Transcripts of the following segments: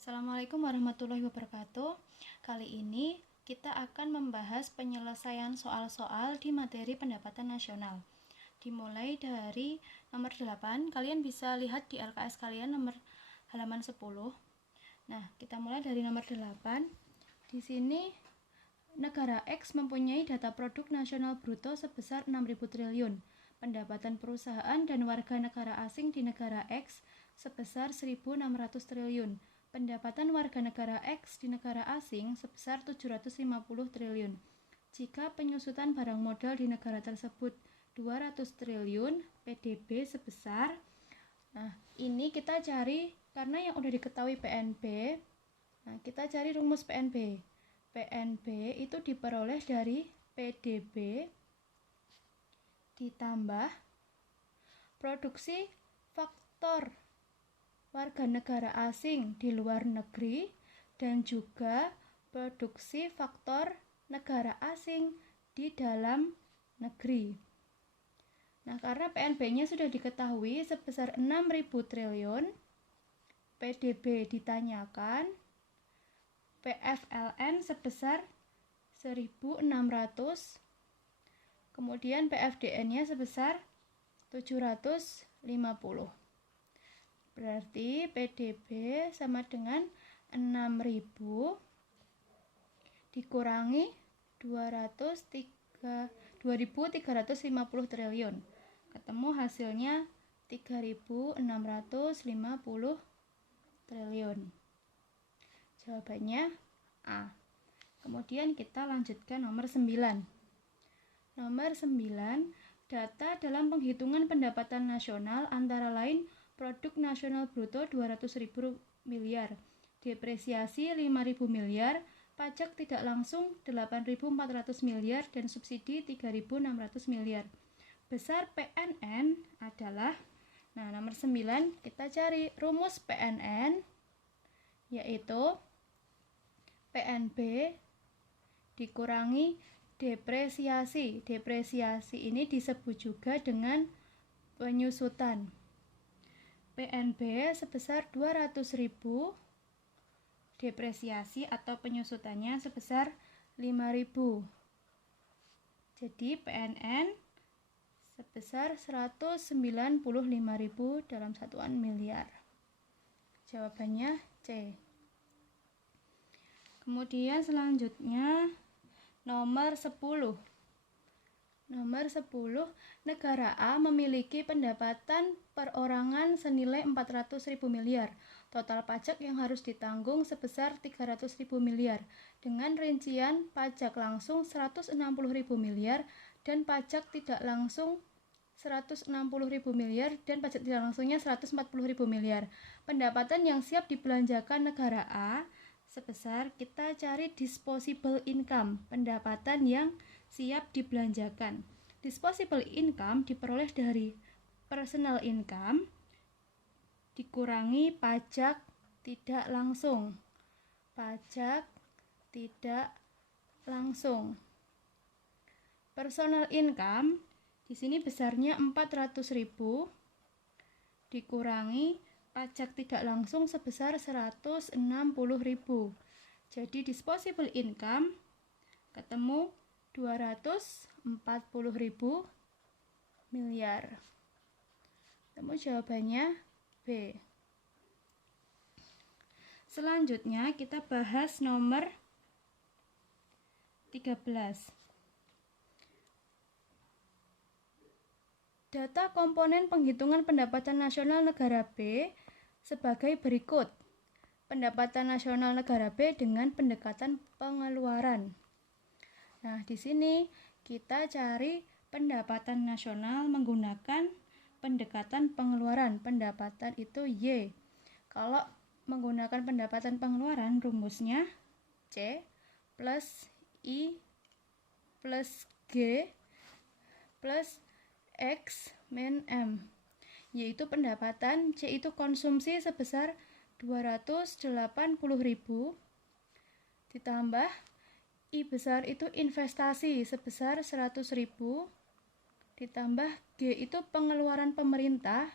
Assalamualaikum warahmatullahi wabarakatuh. Kali ini kita akan membahas penyelesaian soal-soal di materi pendapatan nasional. Dimulai dari nomor 8, kalian bisa lihat di LKS kalian nomor halaman 10. Nah, kita mulai dari nomor 8. Di sini negara X mempunyai data produk nasional bruto sebesar 6.000 triliun. Pendapatan perusahaan dan warga negara asing di negara X sebesar 1.600 triliun. Pendapatan warga negara X di negara asing sebesar 750 triliun. Jika penyusutan barang modal di negara tersebut 200 triliun, PDB sebesar. Nah, ini kita cari karena yang udah diketahui PNB. Nah, kita cari rumus PNB. PNB itu diperoleh dari PDB ditambah produksi faktor warga negara asing di luar negeri dan juga produksi faktor negara asing di dalam negeri. Nah, karena PNB-nya sudah diketahui sebesar 6.000 triliun, PDB ditanyakan, PFLN sebesar 1.600, kemudian PFDN-nya sebesar 750. Berarti PDB sama dengan 6.000 dikurangi 2.350 triliun. Ketemu hasilnya 3.650 triliun. Jawabannya A. Kemudian kita lanjutkan nomor 9. Nomor 9, data dalam penghitungan pendapatan nasional antara lain produk nasional bruto 200.000 miliar, depresiasi 5.000 miliar, pajak tidak langsung 8.400 miliar, dan subsidi 3.600 miliar. Besar PNN adalah, nah nomor 9 kita cari rumus PNN, yaitu PNB dikurangi depresiasi. Depresiasi ini disebut juga dengan penyusutan. PNB sebesar 200.000, depresiasi atau penyusutannya sebesar 5.000. Jadi PNN sebesar 195.000 dalam satuan miliar. Jawabannya C. Kemudian selanjutnya nomor 10. Nomor 10, negara A memiliki pendapatan perorangan senilai 400.000 miliar. Total pajak yang harus ditanggung sebesar 300.000 miliar. Dengan rincian pajak langsung 160.000 miliar dan pajak tidak langsung 160.000 miliar dan pajak tidak langsungnya 140.000 miliar. Pendapatan yang siap dibelanjakan negara A sebesar, kita cari disposable income, pendapatan yang siap dibelanjakan. Disposable income diperoleh dari personal income dikurangi pajak tidak langsung. Pajak tidak langsung. Personal income di sini besarnya 400.000 dikurangi pajak tidak langsung sebesar 160.000. Jadi disposable income ketemu 240.000 miliar. Ketemu jawabannya B. Selanjutnya kita bahas nomor 13. Data komponen penghitungan pendapatan nasional negara B sebagai berikut. Pendapatan nasional negara B dengan pendekatan pengeluaran. Nah, di sini kita cari pendapatan nasional menggunakan pendekatan pengeluaran. Pendapatan itu Y. Kalau menggunakan pendapatan pengeluaran, rumusnya C plus I plus G plus X min M, yaitu pendapatan C itu konsumsi sebesar 280.000 ditambah I besar itu investasi sebesar 100.000 ditambah G itu pengeluaran pemerintah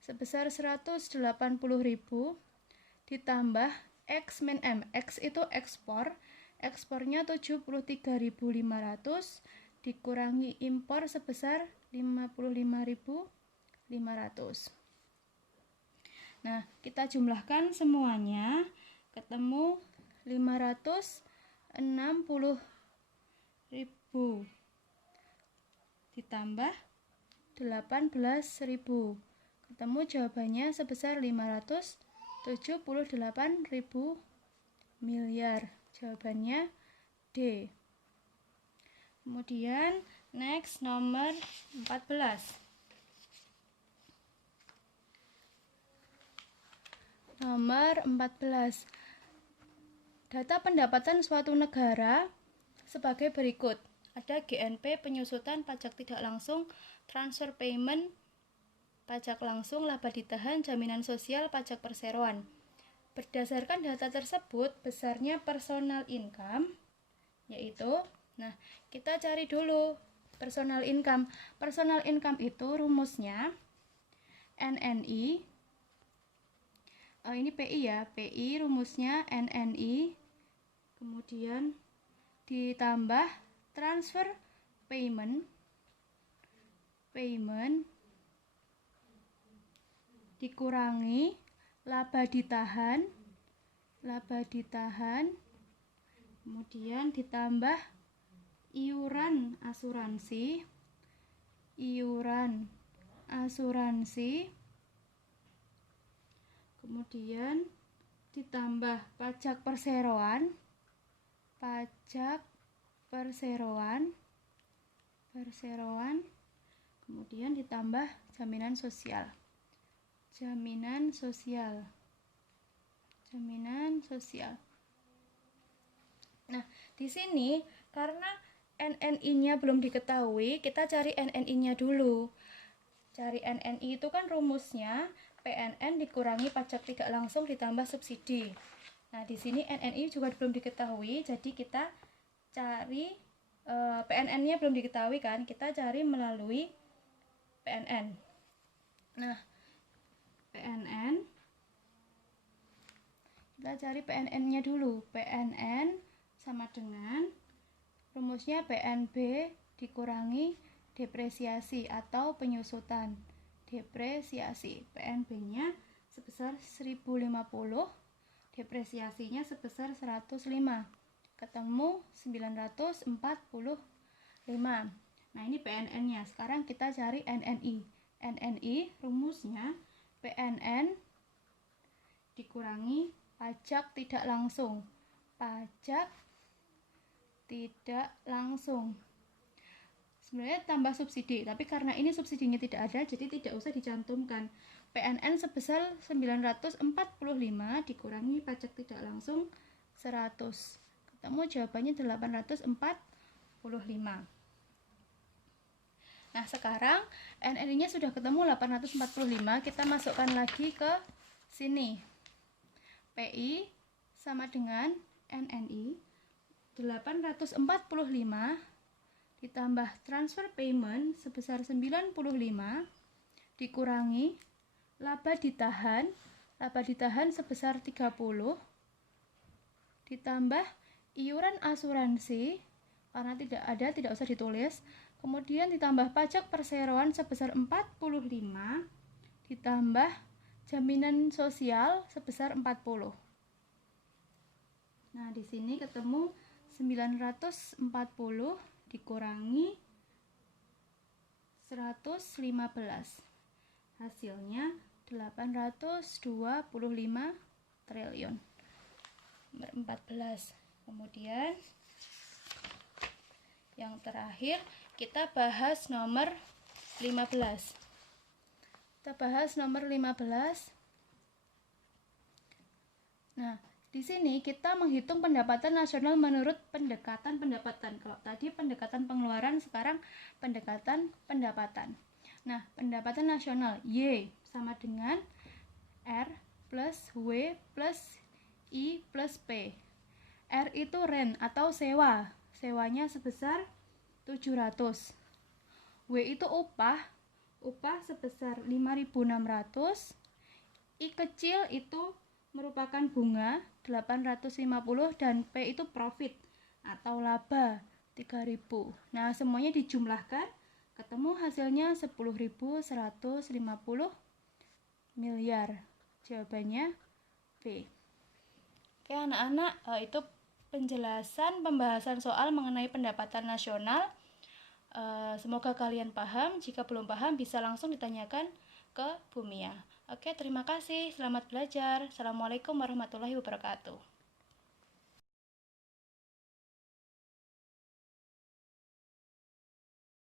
sebesar 180.000 ditambah X min M. X itu ekspor. Ekspornya 73.500 dikurangi impor sebesar 55.500. Nah, kita jumlahkan semuanya, ketemu 560.000 ditambah 18.000. Ketemu jawabannya sebesar 578.000 miliar. Jawabannya D. Kemudian next nomor 14. Nomor 14. Data pendapatan suatu negara sebagai berikut. Ada GNP, penyusutan, pajak tidak langsung, transfer payment, pajak langsung, laba ditahan, jaminan sosial, pajak perseroan. Berdasarkan data tersebut, besarnya personal income, yaitu, nah, kita cari dulu personal income. Personal income itu rumusnya NNI, ini PI ya, PI rumusnya NNI, kemudian ditambah transfer payment, dikurangi laba ditahan, kemudian ditambah iuran asuransi, kemudian ditambah pajak perseroan, kemudian ditambah jaminan sosial. Nah, di sini karena NNI-nya belum diketahui, kita cari NNI-nya dulu. Cari NNI itu kan rumusnya PNN dikurangi pajak tidak langsung ditambah subsidi. Nah, di sini NNI juga belum diketahui, jadi kita cari PNN-nya belum diketahui kan, kita cari melalui PNN. Nah, kita cari PNN-nya dulu. PNN sama dengan rumusnya PNB dikurangi depresiasi atau penyusutan. PNB-nya sebesar 1050, depresiasinya sebesar 105. Ketemu 945. Nah, ini PNN-nya. Sekarang kita cari NNI. NNI rumusnya PNN dikurangi pajak tidak langsung. Sebenarnya tambah subsidi, tapi karena ini subsidinya tidak ada, jadi tidak usah dicantumkan. PNN sebesar 945 dikurangi pajak tidak langsung 100. Ketemu jawabannya 845. Nah, sekarang NNI-nya sudah ketemu 845, kita masukkan lagi ke sini. PI sama dengan NNI 845 ditambah transfer payment sebesar 95 dikurangi laba ditahan sebesar 30 ditambah iuran asuransi karena tidak ada, tidak usah ditulis, kemudian ditambah pajak perseroan sebesar 45 ditambah jaminan sosial sebesar 40. Nah, di sini ketemu 940 dikurangi 115. Hasilnya 825 triliun. Nomor 14. Kemudian yang terakhir kita bahas nomor 15. Nah, di sini kita menghitung pendapatan nasional menurut pendekatan pendapatan. Kalau tadi pendekatan pengeluaran, sekarang pendekatan pendapatan. Nah, pendapatan nasional Y sama dengan R plus W plus I plus P. R itu rent atau sewa. Sewanya sebesar 700. W itu upah sebesar 5.600. I kecil itu merupakan bunga 850 dan P itu profit atau laba 3.000. Nah, semuanya dijumlahkan ketemu hasilnya 10.150 miliar. Jawabannya B. Oke, anak-anak, itu penjelasan pembahasan soal mengenai pendapatan nasional. Semoga kalian paham. Jika belum paham bisa langsung ditanyakan ke Bu Mia. Oke, terima kasih. Selamat belajar. Assalamualaikum warahmatullahi wabarakatuh.